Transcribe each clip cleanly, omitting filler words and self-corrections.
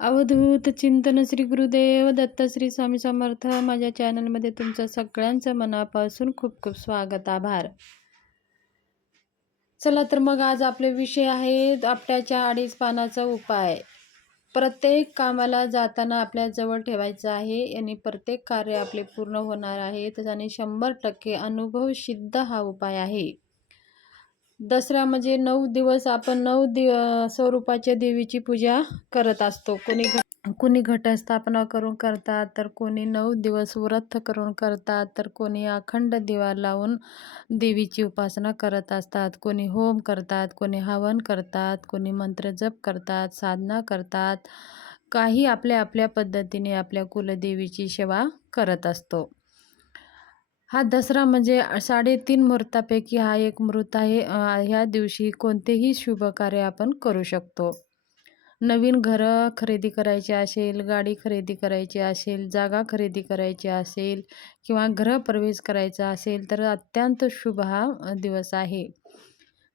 अवधूत चिंतन श्री गुरुदेव दत्त श्री स्वामी समर्थ. माझ्या चॅनलमध्ये तुमचं सगळ्यांचं मनापासून खूप खूप स्वागत, आभार. चला तर मग आज आपले विषय आहे आपट्याच्या अडीच पानाचा उपाय. प्रत्येक कामाला जाताना आपल्या जवळ ठेवायचं आहे आणि प्रत्येक कार्य आपले पूर्ण होणार आहे. त्याने 100% अनुभव सिद्ध हा उपाय आहे. दसरा म्हणजे 9 दिवस आपण 9 स्वरूपाच्या देवीची पूजा करत असतो. कोणी घटस्थापना करून करतात, तर कोणी 9 दिवस व्रत करून करतात, तर कोणी अखंड दिवा लावून देवीची उपासना करत असतात. कोणी होम करतात, कोणी हवन करतात, कोणी मंत्रजप करतात, साधना करतात. काही आपल्या आपल्या पद्धतीने आपल्या कुलदेवीची सेवा करत असतो. हा दसरा म्हणजे 3.5 मुहूर्तापैकी हा एक मुहूर्त आहे. ह्या दिवशी कोणतेही शुभ कार्य आपण करू शकतो. नवीन घरं खरेदी करायची असेल, गाडी खरेदी करायची असेल, जागा खरेदी करायची असेल किंवा गृहप्रवेश करायचा असेल, तर अत्यंत शुभ हा दिवस आहे.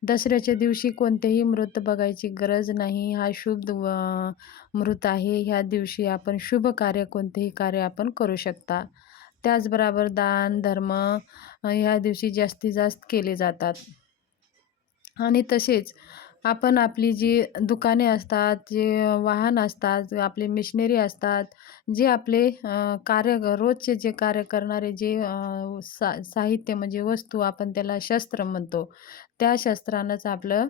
दसऱ्याच्या दिवशी कोणतेही मुहूर्त बघायची गरज नाही. हा शुभ मुहूर्त आहे. ह्या दिवशी आपण शुभ कार्य, कोणतेही कार्य आपण करू शकता. त्याचबरोबर दान धर्म ह्या दिवशी जास्तीत जास्त केले जातात. आणि तसेच आपण आपली जी दुकाने असतात, जे वाहन असतात, आपले मिशनरी असतात, जे आपले रोजचे जे कार्य करणारे जे साहित्य म्हणजे वस्तू, आपण त्याला शस्त्र म्हणतो. त्या शस्त्रानंच आपलं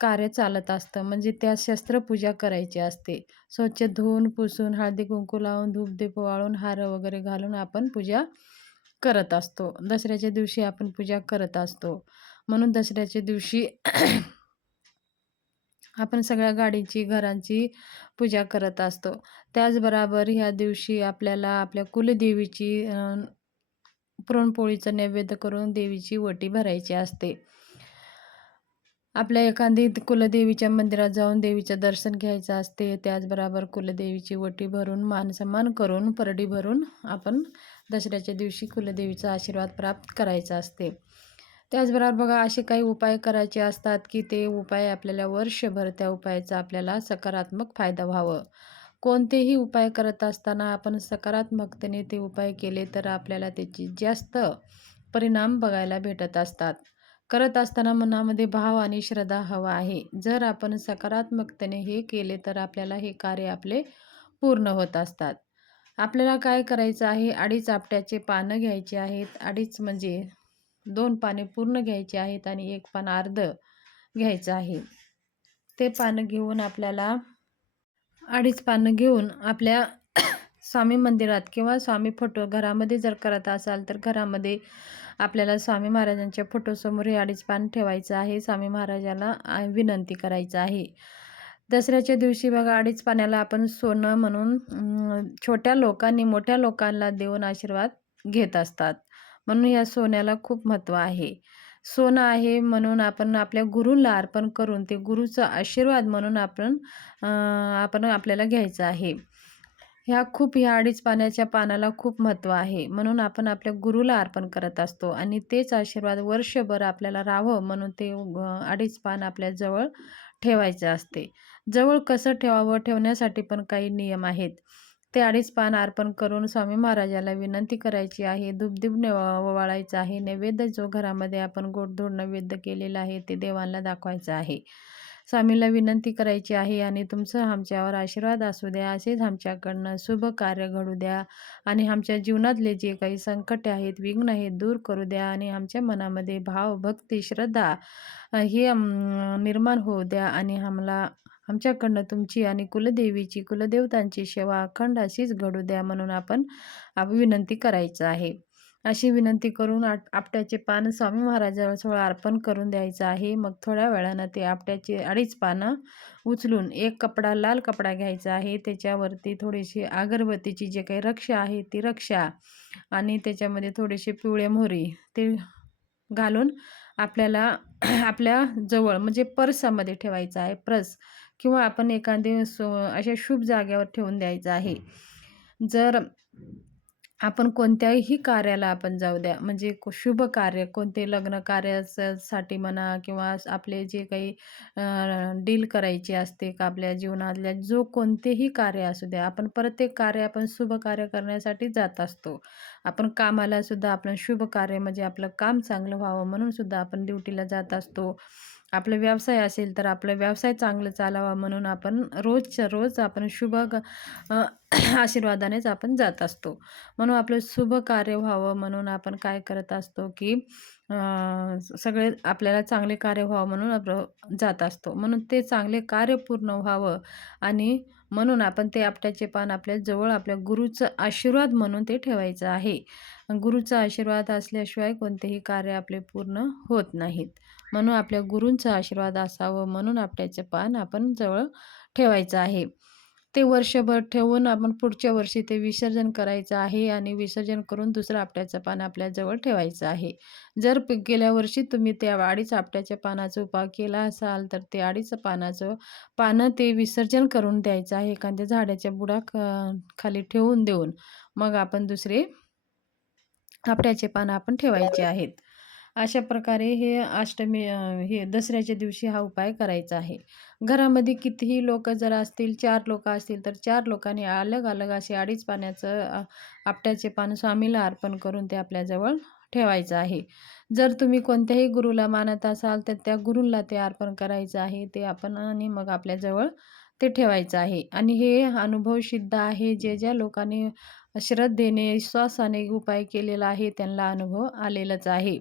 कार्य चालत असतं. म्हणजे त्या शस्त्रपूजा करायची असते. स्वच्छ धुवून पुसून हळदी कुंकू लावून धूपदीप वाळून हार वगैरे घालून आपण पूजा करत असतो. दसऱ्याच्या दिवशी आपण पूजा करत असतो. म्हणून दसऱ्याच्या दिवशी आपण सगळ्या गाडीची, घरांची पूजा करत असतो. त्याचबरोबर ह्या दिवशी आपल्याला आपल्या कुलदेवीची पुरणपोळीचं नैवेद्य करून देवीची ओटी भरायची असते. आपल्या एखादी कुलदेवीच्या मंदिरात जाऊन देवीचं दर्शन घ्यायचं असते. त्याचबरोबर कुलदेवीची ओटी भरून, मानसन्मान करून, परडी भरून आपण दसऱ्याच्या दिवशी कुलदेवीचा आशीर्वाद प्राप्त करायचा असते. त्याचबरोबर बघा, असे काही उपाय करायचे असतात की ते उपाय आपल्याला वर्षभर त्या उपायाचा आपल्याला सकारात्मक फायदा व्हावं. कोणतेही उपाय करत असताना आपण सकारात्मकतेने ते उपाय केले तर आपल्याला त्याची जास्त परिणाम बघायला भेटत असतात. करत असताना मनामध्ये भाव आणि श्रद्धा हवा आहे. जर आपण सकारात्मकतेने हे केले तर आपल्याला हे कार्य आपले पूर्ण होत असतात. आपल्याला काय करायचं आहे, 2.5 आपट्याचे पानं घ्यायचे आहेत. 2.5 म्हणजे 2 पाने पूर्ण घ्यायची आहेत आणि 1 पान अर्धं घ्यायचं आहे. ते पानं घेऊन आपल्याला 2.5 पानं घेऊन आपल्या स्वामी मंदिरात किंवा स्वामी फोटो घरामध्ये जर करत असाल तर घरामध्ये आपल्याला स्वामी महाराजांच्या फोटोसमोर हे 2.5 पान ठेवायचं आहे. स्वामी महाराजाला विनंती करायचं आहे. दसऱ्याच्या दिवशी बघा, 2.5 पाण्याला आपण सोनं म्हणून छोट्या लोकांनी मोठ्या लोकांना देऊन आशीर्वाद घेत असतात. म्हणून या सोन्याला खूप महत्त्व आहे. सोनं आहे म्हणून आपण आपल्या गुरूंना अर्पण करून ते गुरुचा आशीर्वाद म्हणून आपण आपल्याला घ्यायचं आहे. ह्या 2.5 पाण्याच्या पानाला खूप महत्त्व आहे. म्हणून आपण आपल्या गुरुला अर्पण करत असतो आणि तेच आशीर्वाद वर्षभर आपल्याला राहावं म्हणून ते 2.5 पान आपल्या जवळ ठेवायचे असते. जवळ कसं ठेवावं, ठेवण्यासाठी पण काही नियम आहेत. ते 2.5 पान अर्पण करून स्वामी महाराजाला विनंती करायची आहे. धूपदीप ओवाळायचा आहे. नैवेद्य जो घरामध्ये आपण गोडधोड नैवेद्य केलेला आहे ते देवांना दाखवायचं आहे. स्वामीला विनंती करायची आहे आणि तुमचं आमच्यावर आशीर्वाद असू द्या, असेच आमच्याकडनं शुभ कार्य घडू द्या आणि आमच्या जीवनातले जे काही संकटे आहेत, विघ्न आहेत, दूर करू द्या आणि आमच्या मनामध्ये भाव, भक्ती, श्रद्धा हे निर्माण होऊ द्या आणि आमच्याकडनं तुमची आणि कुलदेवीची, कुलदेवतांची सेवा अखंड अशीच घडू द्या म्हणून आपण विनंती करायचं आहे. अशी विनंती करून आपट्याचे पान स्वामी महाराजांजवळ अर्पण करून द्यायचं आहे. मग थोड्या वेळानं ते आपट्याचे 2.5 पानं उचलून एक लाल कपडा घ्यायचा आहे. त्याच्यावरती थोडीशी अगरबत्तीची जे काही रक्षा आहे ती रक्षा आणि त्याच्यामध्ये थोडेसे पिवळे मोहरी ते घालून आपल्याला आपल्या जवळ म्हणजे पर्सामध्ये ठेवायचं आहे. पर्स किंवा आपण एखादी अशा शुभ जागेवर ठेवून द्यायचं आहे. जर आपण कोणत्याही कार्याला आपण जाऊ द्या, म्हणजे शुभ कार्य कोणते लग्न कार्यासाठी म्हणा किंवा आपले जे काही डील करायची असते का आपल्या जीवनातल्या जो कोणतेही कार्य असू द्या, आपण प्रत्येक कार्य आपण शुभ कार्य करण्यासाठी जात असतो. आपण कामाला सुद्धा आपण शुभ कार्य म्हणजे आपलं काम चांगलं व्हावं म्हणून सुद्धा आपण ड्युटीला जात असतो. आपला व्यवसाय असेल तर आपला व्यवसाय चांगलं चालावा म्हणून आपण रोजच्या रोज आपण अ, आशीर्वादानेच आपण जात असतो. म्हणून आपलं शुभ कार्य व्हावं म्हणून आपण काय करत असतो, की सगळे आपल्याला चांगले कार्य व्हावं म्हणून आपण जात असतो. म्हणून ते चांगले कार्य पूर्ण व्हावं आणि म्हणून आपण ते आपट्याचे पान आपल्या जवळ आपल्या गुरुचा आशीर्वाद म्हणून ते ठेवायचं आहे. गुरुचा आशीर्वाद असल्याशिवाय कोणतेही कार्य आपले पूर्ण होत नाहीत. म्हणून आपल्या गुरूंचा आशीर्वाद असावं म्हणून आपट्याचे पान आपण जवळ ठेवायचं आहे. ते वर्षभर ठेवून आपण पुढच्या वर्षी ते विसर्जन करायचं आहे आणि विसर्जन करून दुसरं आपट्याचं पान आपल्याजवळ ठेवायचं आहे. जर गेल्या वर्षी तुम्ही त्या अडीच आपट्याच्या पानाचा उपाय केला असाल, तर ते अडीच पानं ते विसर्जन करून द्यायचं आहे. एखाद्या झाडाच्या खाली ठेवून देऊन मग आपण दुसरे आपट्याचे पानं आपण ठेवायचे आहेत. अशा प्रकारे हे दसऱ्याच्या दिवशी हा उपाय करायचा आहे. घरामध्ये कितीही लोकं जर असतील, 4 लोकं असतील, तर 4 लोकांनी अलग-अलग असे अडीच आपट्याचे पान स्वामीला अर्पण करून ते आपल्याजवळ ठेवायचं आहे. जर तुम्ही कोणत्याही गुरूला मानत असाल, तर त्या गुरूला ते अर्पण करायचं आहे. ते आपण आणि मग आपल्याजवळ ते ठेवायचं आहे. आणि हे अनुभव सिद्ध आहे. ज्या लोकांनी श्रद्धेने, विश्वासाने उपाय केलेला आहे, त्यांना अनुभव आलेलाच आहे.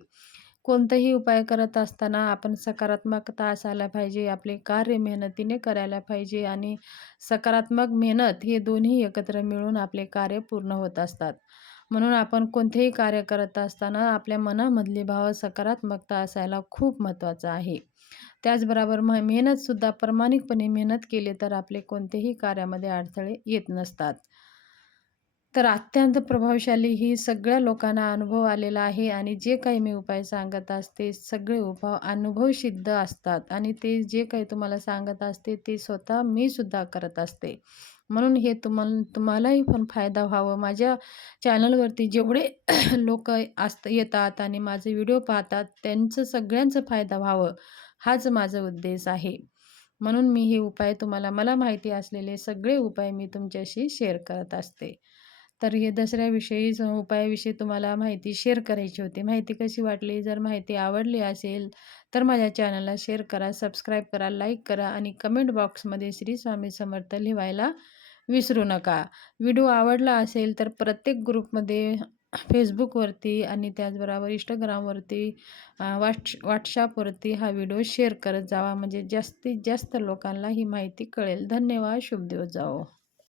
कोणताही उपाय करत असताना आपण सकारात्मकता असायला पाहिजे. आपले कार्य मेहनतीने करायला पाहिजे आणि सकारात्मक मेहनत हे दोन्ही एकत्र मिळून आपले कार्य पूर्ण होत असतात. म्हणून आपण कोणतेही कार्य करत असताना आपल्या मनामधले भाव सकारात्मकता असायला खूप महत्त्वाचं आहे. त्याचबरोबर मेहनतसुद्धा प्रामाणिकपणे मेहनत केली तर आपले कोणतेही कार्यामध्ये अडथळे येत नसतात. तर अत्यंत प्रभावशाली ही सगळ्या लोकांना अनुभव आलेला आहे आणि जे काही मी उपाय सांगत असते, सगळे उपाय अनुभवसिद्ध असतात आणि ते जे काही तुम्हाला सांगत असते, ते स्वतः मी सुद्धा करत असते. म्हणून हे तुम्हालाही पण फायदा व्हावं. माझ्या चॅनलवरती जेवढे लोकं येतात आणि माझे व्हिडिओ पाहतात, त्यांचं सगळ्यांचा फायदा व्हावं, हाच माझा उद्देश आहे. म्हणून मी हे उपाय मला माहिती असलेले सगळे उपाय मी तुमच्याशी शेअर करत असते. तर हे दसऱ्याविषयी उपायाविषयी तुम्हाला माहिती शेअर करायची होती. माहिती कशी वाटली? जर माहिती आवडली असेल, तर माझ्या चॅनलला शेअर करा, सबस्क्राईब करा, लाईक करा आणि कमेंट बॉक्समध्ये श्री स्वामी समर्थ लिहायला विसरू नका. व्हिडिओ आवडला असेल तर प्रत्येक ग्रुपमध्ये Facebookवरती आणि त्याचबरोबर Instagramवरती WhatsAppवरती हा व्हिडिओ शेअर करत जावा म्हणजे जास्तीत जास्त लोकांना ही माहिती कळेल. धन्यवाद. शुभ दिवस जावो.